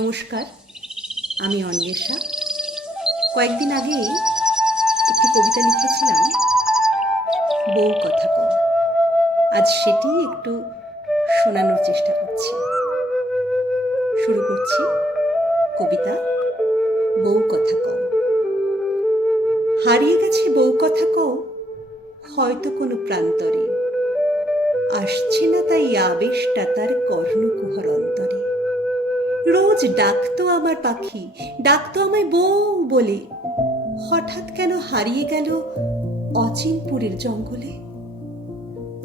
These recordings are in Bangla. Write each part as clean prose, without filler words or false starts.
নমস্কার, আমি অন্বেষা। কয়েকদিন আগেই একটি কবিতা লিখেছিলাম, বউ কথা কও। আজ সেটি একটু শোনানোর চেষ্টা করছি। শুরু করছি কবিতা, বউ কথা কও। হারিয়ে গেছে বউ কথা কও, হয়তো কোনো প্রান্তরে। আসছে না তাই আবেশটা তার কর্ণকুহর অন্তরে। রোজ ডাকতো আমার পাখি, ডাকতো আমায় বউ বলে। হঠাৎ কেন হারিয়ে গেল অচিনপুরের জঙ্গলে।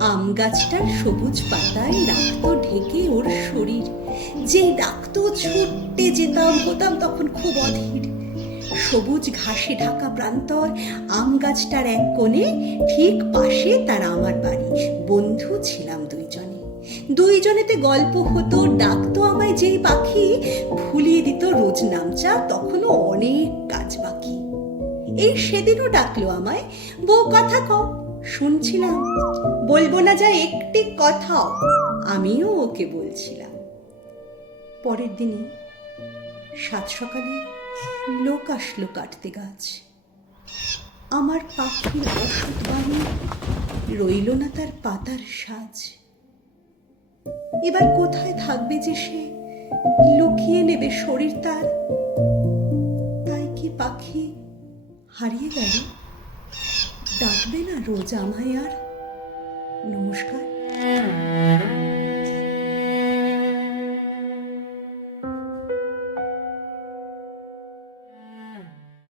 আম গাছটার সবুজ পাতায় রাখতো ঢেকে ওর শরীর। যেই ডাকতো ছুটে যেতাম, হতাম তখন খুব অধীর। সবুজ ঘাসে ঢাকা প্রান্তর, আম গাছটার এক কোণে, ঠিক পাশে তার আমার বাড়ি। বন্ধু ছিলাম দুইজনেতে গল্প হতো। ডাকতো আমায় যেই পাখি, ভুলিয়ে দিত রোজ নামচা, তখনও অনেক কাজ বাকি। এই সেদিনও ডাকলো আমায়, বউ কথা কও। শুনছিলাম, বলবো না যা একটি কথাও, আমিও ওকে বলছিলাম। পরের দিনে সাত সকালে লোক আসলো কাটতে গাছ। আমার পাখির অসৎ বাণী রইল না তার পাতার সাজ। এবার কোথায় থাকবে যে সে, লুকিয়ে নেবে শরীর তার। তাই কি পাখি হারিয়ে গেল, ডাকবে না রোজ আমায় আর। নমস্কার।